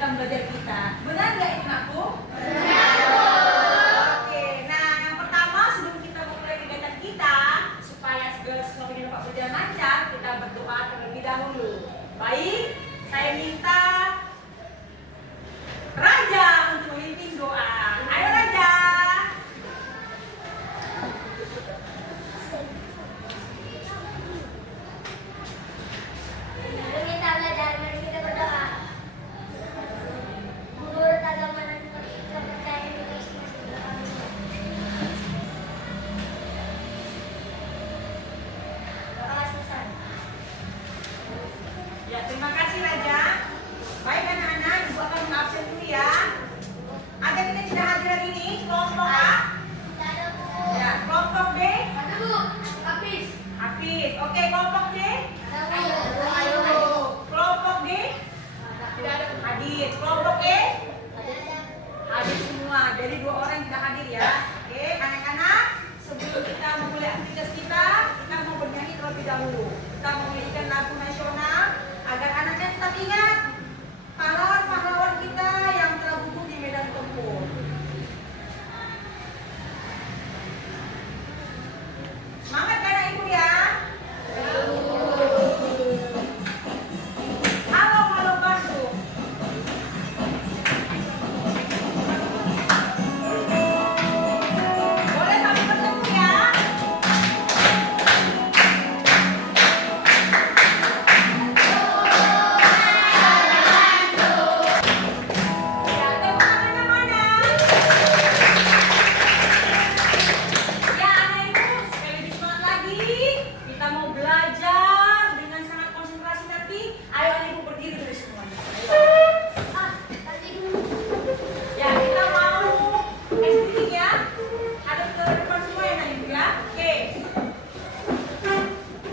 kegiatan belajar kita. Benar nggak ini aku? Oke, nah yang pertama sebelum kita memulai kegiatan kita, supaya segala sesuatunya dapat berjalan lancar, kita berdoa terlebih dahulu. Baik, saya minta Raja untuk memimpin doa. Ayo Raja. Kita belajar, mari kita berdoa. Menurut agama dan kepercayaan Indonesia. Doa selesai. Ya, terima kasih Raja. Baik anak-anak, Ibu akan mengabsen dulu ya. Ada kita tidak hadir hari ini, kelompok A. Ya, kelompok D. Ada Bu, habis. Hafiz. Oke, kelompok D. Ayo. Kelompok D. Tidak ada. Hadir. Kelompok E. Hadir semua. Jadi 2 orang yang tidak hadir ya. Oke, anak-anak, sebelum kita memulai aktivitas kita mau bernyanyi terlebih dahulu. Kita menyanyikan lagu nasional agar anaknya tetap ingat pahlawan-pahlawan kita yang telah gugur di medan tempur. Semangat kan Ibu ya? Halo, halo Bandung. Boleh sampai bertemu ya? Ya, tepuk tangannya mana? Ya, anak ibu, supaya lebih semangat lagi, kita mau belajar dengan sangat konsentrasi tapi ayo anak ibu berdiri dulu semuanya. Ayo. Tadi dulu. Ya, kita mau exciting ya. Ada ke depan semua ya anak ibu ya. Oke.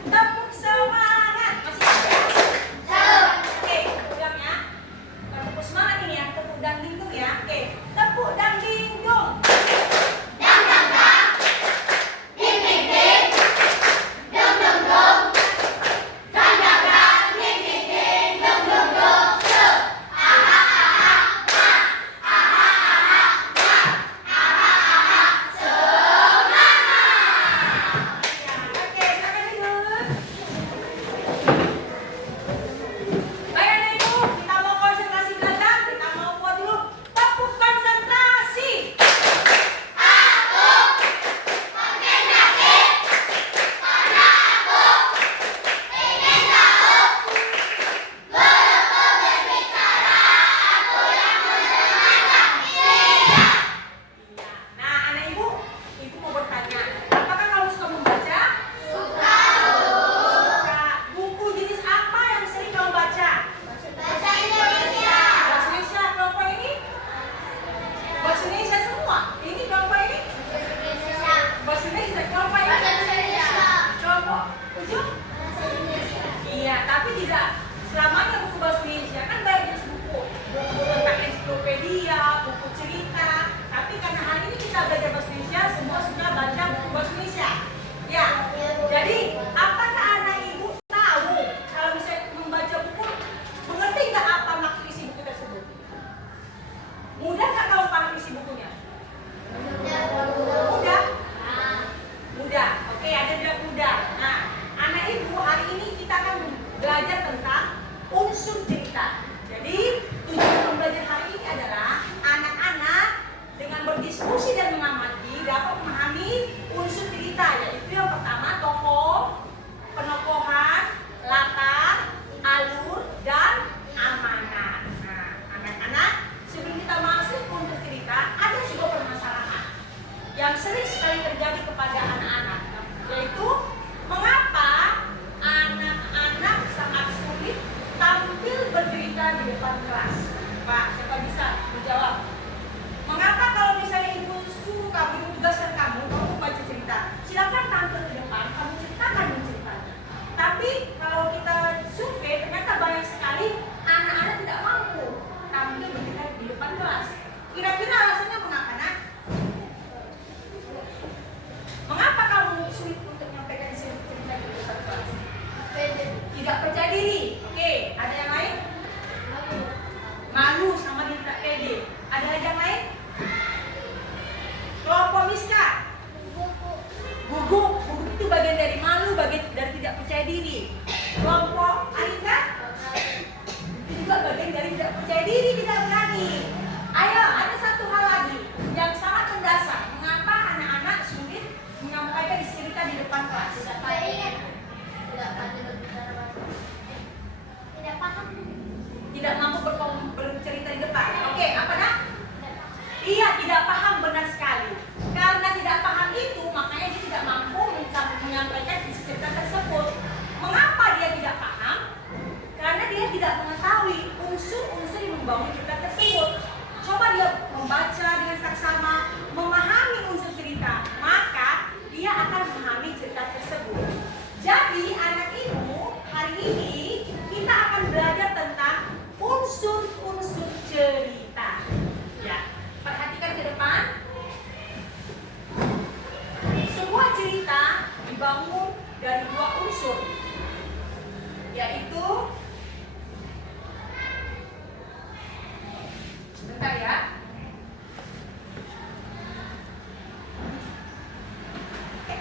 Tepuk semangat. Masih ada? Oke, ulang ya. Tepuk semangat ini ya. Tepuk dan dingdung ya. Oke. Tepuk dan dingdung. Oke, silakan duduk. Baik anak ibu, kita mau konsentrasi belajar, kita mau buat dulu tepuk konsentrasi. Nah, anak ibu mau bertanya, apakah kamu suka membaca? Suka. Buku jenis apa yang sering kamu baca? Bahasa Indonesia. Kelompok ini? Bahasa Indonesia semua. Ini kelompok ini? Bahasa Indonesia. Kelompok ini? Kelompok ujung? Iya, tapi tidak selamanya buku bahasa Indonesia. Kan banyak jenis buku. Buku tentang ensiklopedia, buku cerita. Tapi karena hari ini kita belajar bahasa Indonesia, semua sudah baca buku bahasa Indonesia. Ya. Jadi, apakah anak ibu tahu kalau misalnya membaca buku, mengerti nggak apa maksud isi buku tersebut? Mudah nggak kamu paham isi bukunya? Mudah? Mudah. Oke, ada bilang mudah. Nah, anak ibu hari ini kita akan belajar tentang unsur cerita. Jadi, tujuan pembelajaran hari ini adalah anak-anak dengan berdiskusi dan mengamati dapat memahami unsur cerita, yaitu yang pertama tokoh, penokohan, latar, alur, dan amanat. Nah, anak-anak, sebelum kita masuk ke unsur cerita, ada sebuah permasalahan yang sering sekali terjadi kepada anak-anak, yaitu mengapa anak-anak sangat sulit tampil bercerita di depan kelas. Pak, siapa bisa menjawab? Mengapa kalau misalnya ibu suruh kamu, tugaskan kamu baca cerita, silakan tampil ke depan, kamu ceritakan ceritanya. Tapi kalau kita survei, ternyata banyak sekali anak-anak tidak mampu tampil bercerita di depan kelas. Kira-kira alasannya mengapa, nak? Mengapa kamu sulit untuk menyampaikan cerita di depan kelas? Tidak percaya diri. Oke, ada yang lain? Malu. tidak percaya diri, tidak berani. Ayo, ada satu hal lagi yang sangat mendasar. Mengapa anak-anak sulit menyampaikan cerita di depan kelas? Tidak paham. Tidak pandai berbicara. Tidak paham. Tidak mampu bercerita di depan. Oke, apa nak? Iya, tidak paham, benar sekali. Karena tidak paham itu, makanya dia tidak mampu menyampaikan isi cerita tersebut. Mengapa dia tidak paham? Karena dia tidak mengetahui unsur-unsur yang membangun cerita tersebut. Coba dia membaca dengan saksama, memahami unsur cerita, maka dia akan memahami cerita tersebut. Jadi anak ibu, hari ini kita akan belajar tentang unsur-unsur cerita. Ya, perhatikan ke depan. Sebuah cerita dibangun dari dua unsur, yaitu, bentar ya.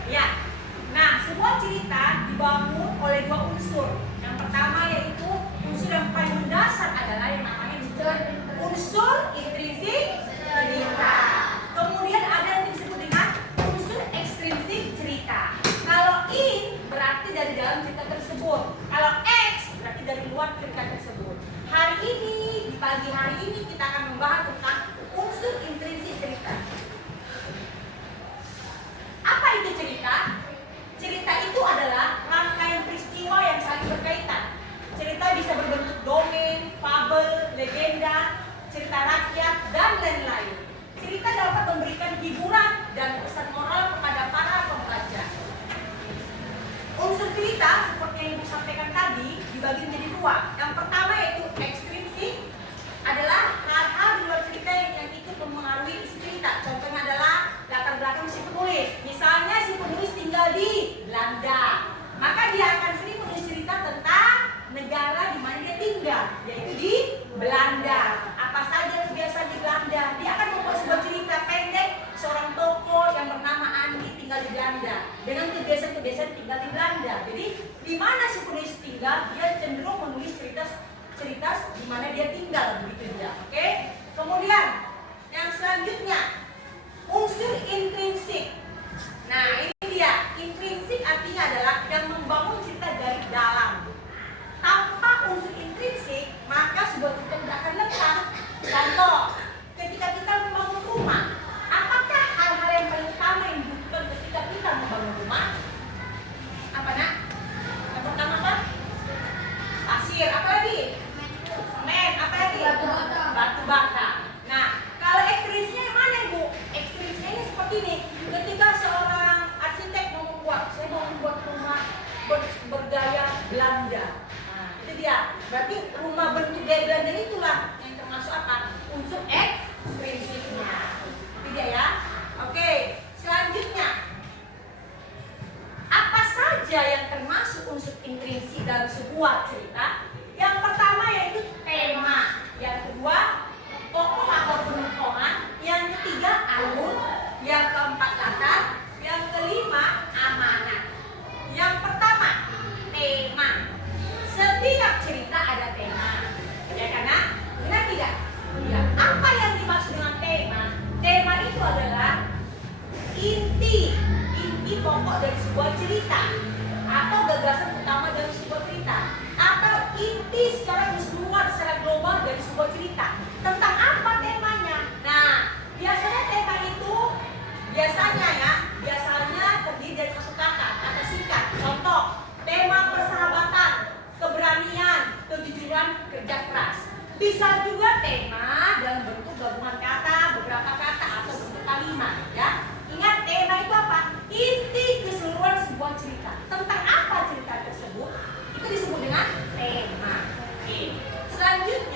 Ya, nah sebuah cerita dibangun oleh dua unsur. Yang pertama yaitu unsur yang paling mendasar adalah yang namanya unsur intrinsik cerita. Kemudian ada yang disebut dengan unsur ekstrinsik cerita. Kalau in berarti dari dalam cerita tersebut. Kalau X berarti dari luar cerita tersebut. Hari ini, di pagi hari ini kita akan membahas tentang unsur intrinsik cerita. Apa itu cerita? Cerita itu adalah rangkaian peristiwa yang saling berkaitan. Cerita bisa berbentuk dongeng, fabel, legenda, cerita rakyat, dan lain-lain. Cerita dapat memberikan hiburan dan pesan moral kepada para pembaca. Unsur cerita seperti yang Ibu sampaikan tadi dibagi menjadi dua. Yang pertama yaitu ekstrinsik, adalah hal-hal di luar cerita yang ikut mempengaruhi isi cerita. Contohnya adalah latar belakang si penulis. Misalnya si penulis tinggal di Belanda, maka dia akan sering menulis cerita tentang negara di mana dia tinggal, yaitu di Belanda. Apa saja kebiasaan di Belanda. Dia akan membuat sebuah cerita pendek seorang tokoh yang bernama Andi tinggal di Belanda dengan kebiasaan-kebiasaan tinggal di Belanda. Jadi di mana si penulis tinggal, dia cenderung menulis cerita di mana dia tinggal, begitu dia. Oke? Kemudian yang selanjutnya unsur intrinsik. Nah, ini dia. Intrinsik artinya adalah yang membangun cerita dari dalam. Tanpa unsur intrinsik, maka sebuah cerita tidak akan lengkap. Contoh, ketika kita membangun rumah, apakah hal-hal yang paling utama yang dibutuhkan ketika kita membangun rumah? Apa nak? Yang pertama apa? Pasir. Apa lagi? Semen. Apa lagi? Batu bata. Nah, kalau ekstrinsiknya yang mana Ibu? Ekstrinsiknya ini seperti ini. Ketika seorang arsitek saya mau membuat rumah bergaya Belanda. Nah, itu dia. Berarti rumah bentuk gaya Belanda itulah yang termasuk apa? Unsur ekstrinsiknya. Itu dia ya. Oke, selanjutnya. Apa saja yang termasuk unsur intrinsik dalam sebuah cerita? Yang pertama yaitu tema. Yang kedua, tokoh atau penukohan. Yang ketiga, alur. Yang keempat, latar. Yang kelima, amanat. Yang pertama, tema. Setiap cerita ada tema. Ya karena benar tidak? Ya. Apa yang dimaksud dengan tema? Tema itu adalah inti pokok dari sebuah cerita, atau gagasan utama dari sebuah cerita, atau inti secara keseluruhan, secara global dari sebuah cerita. Tentang apa temanya? Nah, biasanya tema itu biasanya terdiri dari satu kata singkat. Contoh, tema persahabatan, keberanian, kejujuran, kerja keras. Bisa juga tema dalam bentuk gabungan kata, beberapa kata, atau bentuk kalimat, ya. Ingat, tema itu apa? Inti keseluruhan sebuah cerita. Tentang apa cerita tersebut? Itu disebut dengan tema. Oke. Selanjutnya